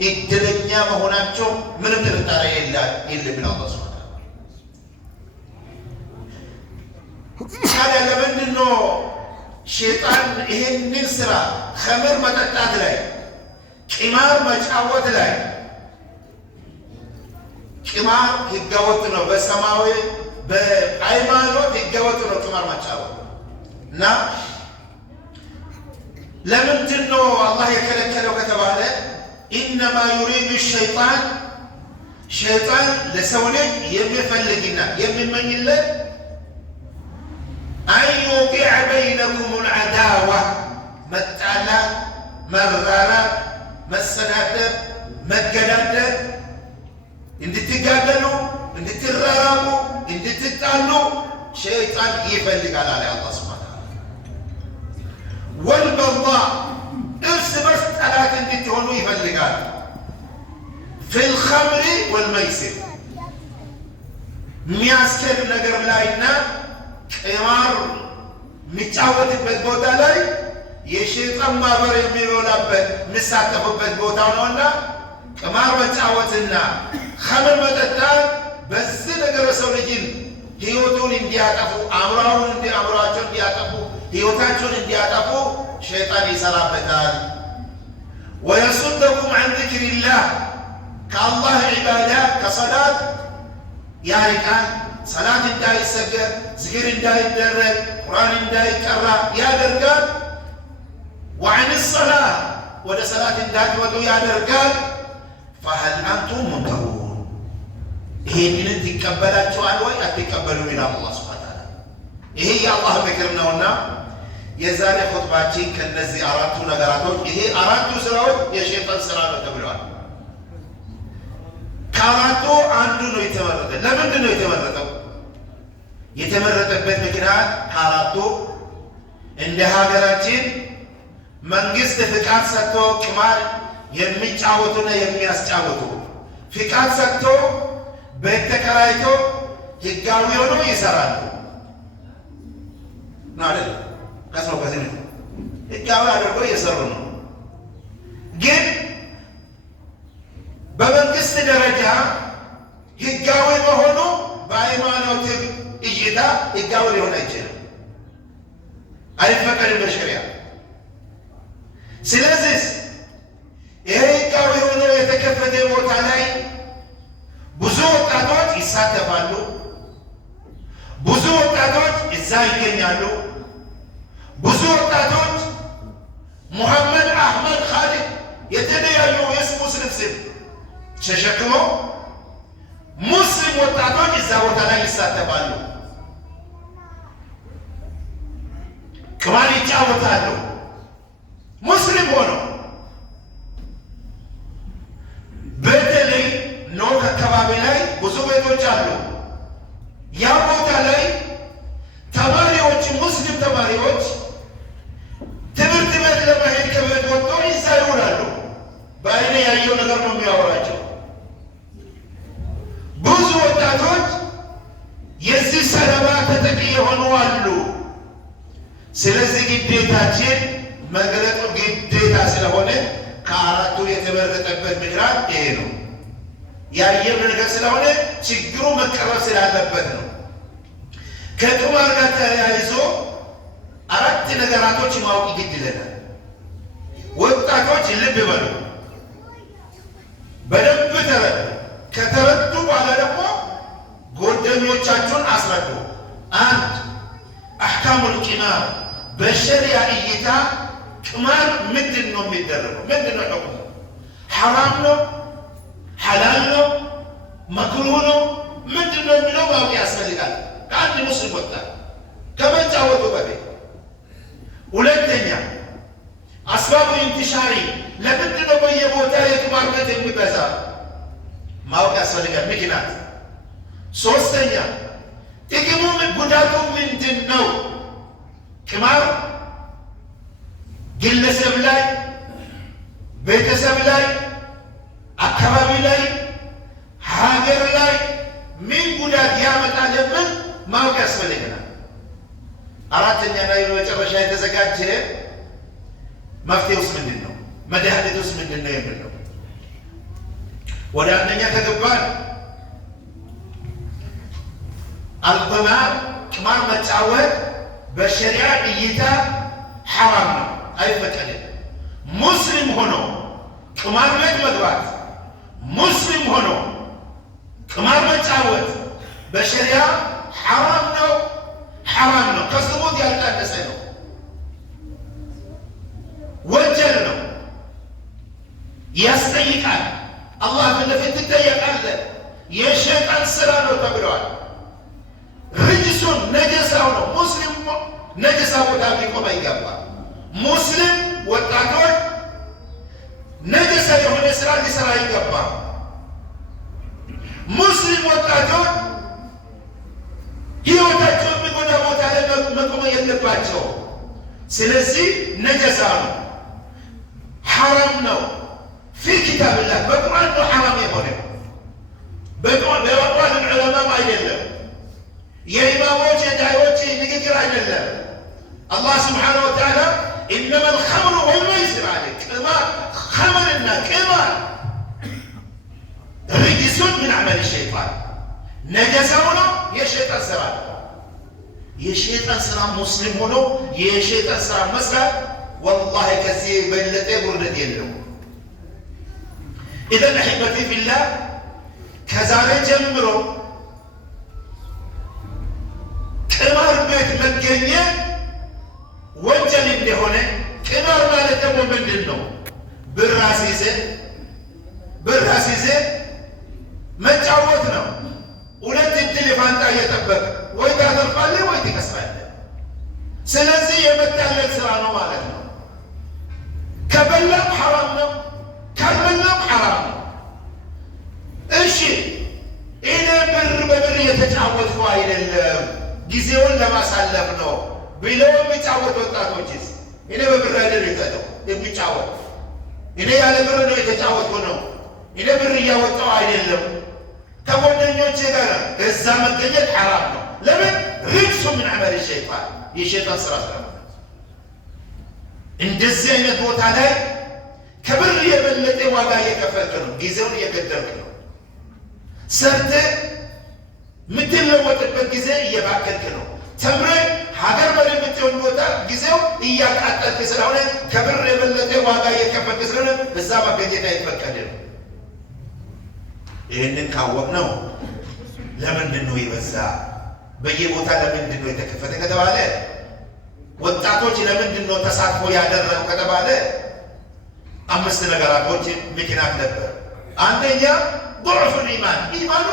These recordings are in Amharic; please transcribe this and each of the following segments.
እድለኛ መሆናቸው ምንም ጥርጣሬ የለም። አላህ ሱብሓነሁ ታዲያ ለምንድን ነው ሸይጣን ይሄንን ስራ ኸምር መጠጣት ላይ ቂማር መጫወት ላይ ቂማር ህገወጥ ነው፣ በሰማዊ በሃይማኖት ህገወጥ ነው ቂማር መጫወት እና ለምንድን ነው አላህ የከለከለው ከተባለ ኢነማ ዩሪዱ ሸይጣን ለሰው ልጅ የሚፈልግና የሚመኝለት አን ዩቂዐ በይነኩም አልዐዳዋ መጣላት፣ መራራት፣ መሰዳደብ፣ መገዳደል እንድትጋደሉ፣ እንድትራራቁ፣ እንድትጣሉ ሸይጣን ይፈልጋል አለ አላህ ሱብሓነሁ ወልበግዷ እርስ በርስ ጠላት እንድትሆኑ ይፈልጋል። ፊል ኸምሪ ወልመይሲር የሚያስከድ ነገር ላይና ቂማር የሚጫወትበት ቦታ ላይ የሸይጣን ማህበር የሚበላበት የሚሳተፉበት ቦታ ነውና ቂማር መጫወትና ኸምር መጠጣት በዚህ ነገር ሰው ልጅን ህይወቱን እንዲያጠፉ አእምሯቸውን እንዲያጠፉ ህይወታቸውን እንዲያጠፉ ሸይጣን ይሰራበታል። ወየሱደኩም ዐን ዚክሪላህ ከአላህ ዒባዳ ከሰላት ያርቃል። ሰላት እንዳይሰገድ፣ ዝክር እንዳይደረግ፣ ቁርአን እንዳይቀራ ያደርጋል። ወዐን ሰላህ ወደ ሰላት እንዳትወጡ ያደርጋል። ፈሀል አንቱም ሙንከሩን ይሄንን ትቀበላችኋል ወይ አትቀበሉ ይላል አላህ ሱብሓነሁ ወተዓላ። ይሄ የአላህ ምክር ነውና የዛሬ ኹጥባችን ከነዚህ አራቱ ነገራቶች ይሄ አራቱ ስራዎች የሸይጣን ስራ ነው ተብለዋል። ከአራቱ አንዱ ነው የተመረጠ። ለምንድን ነው የተመረጠው? የተመረጠበት ምክንያት ከአራቱ እንደ ሀገራችን መንግስት ፍቃድ ሰጥቶ ቂማር የሚጫወቱና የሚያስጫወቱ ፍቃድ ሰጥቶ ቤት ተከራይቶ ህጋዊ ሆኖ ይሰራሉ ማለት ከሰው ከዚህ ህጋዊ አድርጎ እየሰሩ ነው። ግን በመንግስት ደረጃ ህጋዊ መሆኑ በሃይማኖት እይታ ህጋዊ ሊሆን አይችልም፣ አይፈቀድም በሸሪያ። ስለዚህ ይሄ ህጋዊ ሆኖ የተከፈተ ቦታ ላይ ብዙ ወጣቶች ይሳተፋሉ፣ ብዙ ወጣቶች እዛ ይገኛሉ። ብዙ ወጣቶች ሙሐመድ፣ አህመድ፣ ኻሊድ የተለያዩ የስሙ ስብስብ ተሸክመው ሙስሊም ወጣቶች እዛ ቦታ ላይ ይሳተፋሉ፣ ቂማር ይጫወታሉ። ሙስሊም ሆነው በተለይ ኖክ አካባቢ ላይ ብዙ ቤቶች አሉ። ያ ቦታ ላይ ተማሪዎች ሙስሊም ተማሪዎች ትምህርት ቤት ለመሄድ ከቤት ወጥቶ ይዛ ይውላሉ። በአይኔ ያየው ነገር ነው የሚያወራቸው። ብዙ ወጣቶች የዚህ ሰለባ ተጠቂ የሆኑ አሉ። ስለዚህ ግዴታችን መግለጡ ግዴታ ስለሆነ ከአራቱ የተመረጠበት ምክንያት ይሄ ነው። ያየን ነገር ስለሆነ ችግሩ መቀረፍ ስላለበት ነው። ከቂማር ጋር ተያይዞ አራት ነገራቶች ማወቅ ግድ ይለናል። ወጣቶች ልብ በሉ፣ በደንብ ተረዱ። ከተረዱ በኋላ ደግሞ ጓደኞቻችሁን አስረዱ። አንድ አሕካሙል ቂማር በሸሪያ እይታ ቂማር ምንድን ነው የሚደረገው? ምንድን ነው ሕክሙ? ሐራም ነው? ሐላል ነው? መክሩህ ነው? ምንድን ነው የሚለው ማወቅ ያስፈልጋል ከአንድ ሙስሊም ወጣት ከመጫወቱ በፊት። ሁለተኛ አስባቡ ኢንቲሻሪ ለምንድን ነው በየቦታ የቂማር ቤት የሚበዛ ማወቅ ያስፈልጋል ምክንያት። ሶስተኛ ጥቅሙ ጉዳቱ ምንድን ነው? ቂማር ግለሰብ ላይ፣ ቤተሰብ ላይ፣ አካባቢ ላይ፣ ሀገር ላይ ምን ጉዳት ያመጣል የምን ማወቅ ያስፈልገናል። አራተኛ ላይ በመጨረሻ የተዘጋጀ መፍትሄውስ ምንድን ነው? መድኃኒቱስ ምንድን ነው የምንለው ወደ አንደኛ ከገባን አልቁማር ቁማር መጫወት በሸሪዓ እይታ ሐራም ነው፣ አይፈቀድም። ሙስሊም ሆኖ ቁማር ቤት መግባት፣ ሙስሊም ሆኖ ቁማር መጫወት በሸሪዓ ሐራም ነው፣ ሐራም ነው። ከዝሙት ያልቀነሰ ነው፣ ወንጀል ነው፣ ያስጠይቃል። አላህ ፊት ለፊት ትጠየቃለህ። የሸይጣን ስራ ነው ተብለዋል። ርጅሱን ነጀሳው ነው። ሙስሊም ነጀሳ ቦታ ሊቆም አይገባም። ሙስሊም ወጣቶች ነጀሳ የሆነ ስራ ሊሰራ አይገባም። ሙስሊም ወጣቶች ህይወታቸው የሚጎዳ ቦታ ላይ መቆም የለባቸው። ስለዚህ ነጀሳ ነው፣ ሐራም ነው። ፊ ኪታብላህ በቁርአን ነው ሐራም የሆነ በቁርአን ዑለማም አይደለም፣ የኢማሞች የዳዮች ንግግር አይደለም። አላህ ስብሓነሁ ወተዓላ ኢነማ አልኸምሩ ወልመይሲር አለ። ቅማር ኸምርና ቅማር ርጅሱን ምን አመል ሸይጣን ነጀሳው ነው፣ የሸይጣን ስራ ነው። የሸይጣን ስራ ሙስሊም ሆኖ የሸይጣን ስራ መስራት ወላሂ ከዚህ የበለጠ ውርደት የለው። ኢዘን አሕበቲ ፊላህ ከዛሬ ጀምሮ ቅማር ቤት መገኘት ወንጀል እንደሆነ። ቅማር ማለት ደግሞ ምንድን ነው? ብር አስይዘህ መጫወት ነው። ሁለት እድል ፋንታ እየጠበቅ ወይ ታተርፋለህ ወይ ትከስራለህ። ስለዚህ የመታለል ስራ ነው ማለት ነው። ከበላም ሐራም ነው፣ ካልበላም ሐራም ነው። እሺ እኔ ብር በብር እየተጫወትኩ አይደለም ጊዜውን ለማሳለፍ ነው ብለው የሚጫወት ወጣቶችስ? እኔ በብር አይደል የሚጫወት፣ እኔ ያለ ብር ነው የተጫወትኩ ነው፣ እኔ ብር እያወጣው አይደለም። ከጓደኞቼ ጋር እዛ መገኘት ሐራም ነው። ለምን? ርጅሱ ምን አመል ሸይጣን፣ የሸይጣን ስራ ስለሆነ። እንደዚህ አይነት ቦታ ላይ ከብር የበለጠ ዋጋ እየከፈልክ ነው፣ ጊዜውን እየገደልክ ነው። ሰርተህ የምትለወጥበት ጊዜ እየባከልክ ነው። ተምረህ ሀገር መሪ የምትሆን ቦታ ጊዜው እያቃጠልክ ስለሆነ ከብር የበለጠ ዋጋ እየከፈልክ ስለሆነ እዛ መገኘት አይፈቀድም። ይህንን ካወቅነው ለምንድን ነው የበዛ በየቦታ ለምንድን ነው የተከፈተ ከተባለ፣ ወጣቶች ለምንድን ነው ተሳትፎ ያደረገው ከተባለ 5 ነገራቶች ምክንያት ነበር። አንደኛ ضعف الإيمان ኢማኑ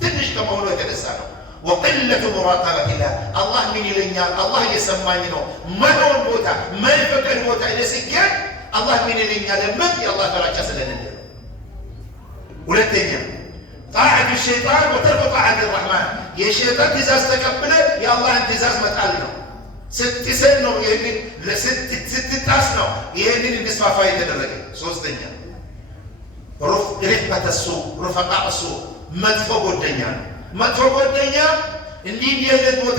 ትንሽ ከመሆኑ የተነሳ ነው። ወቅለቱ ሙራቀበቲላህ አላህ ምን ይለኛል፣ አላህ እየሰማኝ ነው፣ መሆን ቦታ ማይፈቀድ ቦታ ይደስገን አላህ ምን ይለኛል ለምን የአላህ ፈራቻ ስለሌለ። ሁለተኛ ጣዓቱ ሸይጣን ወተርኩ ጣዓት الرحማን የሸይጣን ትእዛዝ ተቀብለ የአላህን ትእዛዝ መጣል ነው። ስትሰን ነው ይሄንን ስትጣስ ነው ይሄንን እንዲስፋፋ የተደረገ። ሶስተኛ ርፍቀተ ሱእ ሩፈቃእ ሱእ መጥፎ ጓደኛ ነው። መጥፎ ጓደኛ እንዲህ አይነት ቦታ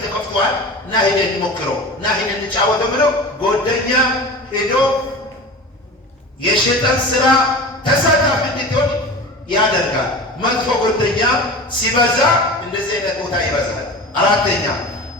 ተከፍቷል እና ሄደን ሞክረው እና ሄደን እንጫወተው ብለው ጓደኛ ሄዶ የሸይጣን ስራ ተሳታፊ እንድትሆን ያደርጋል። መጥፎ ጓደኛ ሲበዛ እንደዚህ አይነት ቦታ ይበዛል። አራተኛ